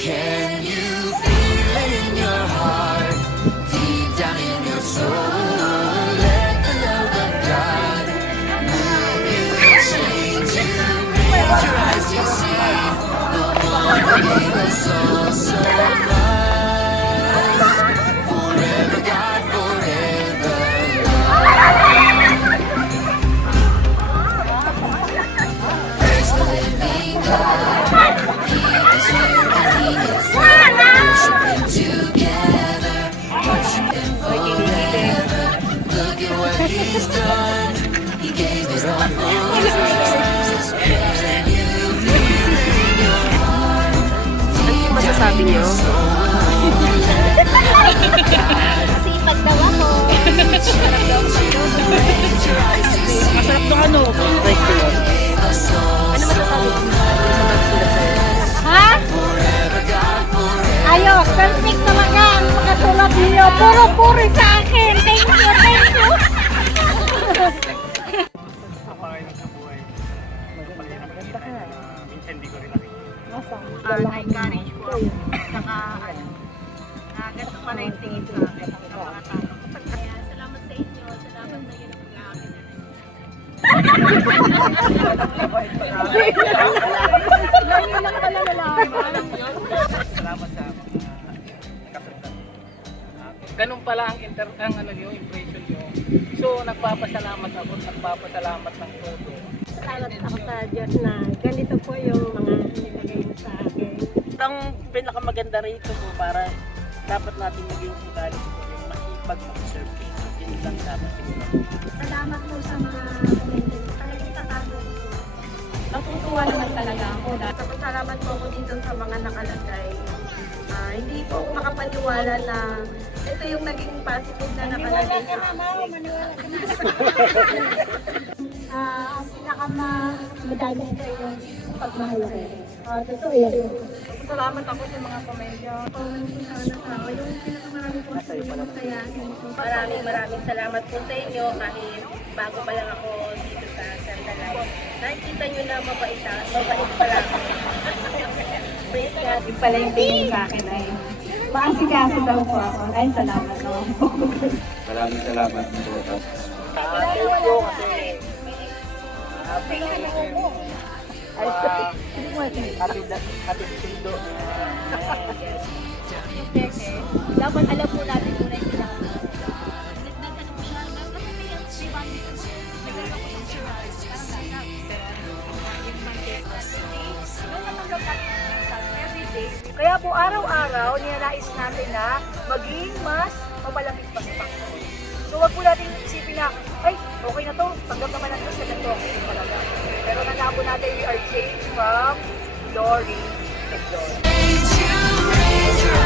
Can you feel in your heart, deep down in your soul? Let the love of God move you, change you, raise your eyes to see the one who gave us all so much. Forever, God, forever. Praise the living God. He is here and He is there. Worship Him together. Worship Him forever. Look at what He's done. He gave His life for us. Can you feel it in your heart? Ano masasabi niyo? Sipag daw ako. Masarap to ano? Right to yun. Ano masasabi ko? Ha? Ayos, perfect talaga ang pagkatulad niyo. Puro puri sa akin. Thank you, thank you. Minsan hindi ko rin nakikita. Na-encourage po ako. Saka, ganito pa na yung tingin sa akin. Kaya, salamat sa inyo. Salamat na yun ang akin. Salamat sa mga kasundan. Ganun pala ang impression nyo. So, nagpapasalamat ako, nagpapasalamat ng todo. Salamat ako sa Diyos na ganito po yung mga nilagay mo sa akin. Ang pinakamaganda rito po para dapat natin maging ugali po yung masipag mag-serve kayo. Yun lang dapat siguro. Salamat po sa mga commentary. Talagang tatago ko. Natutuwa naman talaga ako. Salamat po ako dito sa mga nakalagay. Hindi po ako makapaniwala na ito yung naging positive na nakalagay sa akin. Ang pinakamadami ko yung pagmahal ko. Totoo yan. Salamat ako sa mga komensya. Comment ko sana sa ako. Yung pinakamarami ko sa masaya. Maraming salamat po sa inyo kahit bago pa lang ako dito sa Santa Life. Nakikita nyo na mabait pala ako. Praise God. Yung pala yung tingin sa akin ay maasikaso daw po ako. Ay, salamat naman po. Maraming salamat po. Thank you kasi happy Sindo. Dapat alam po natin muna yung Kaya po araw-araw nilalais natin na maging mas mapalapit pa sa Panginoon. So wag po natin isipin na, ay, okay na to, tanggap naman ang Diyos na ganito, okay talaga. Pero tandaan po natin, we are changed from glory to glory. Raise your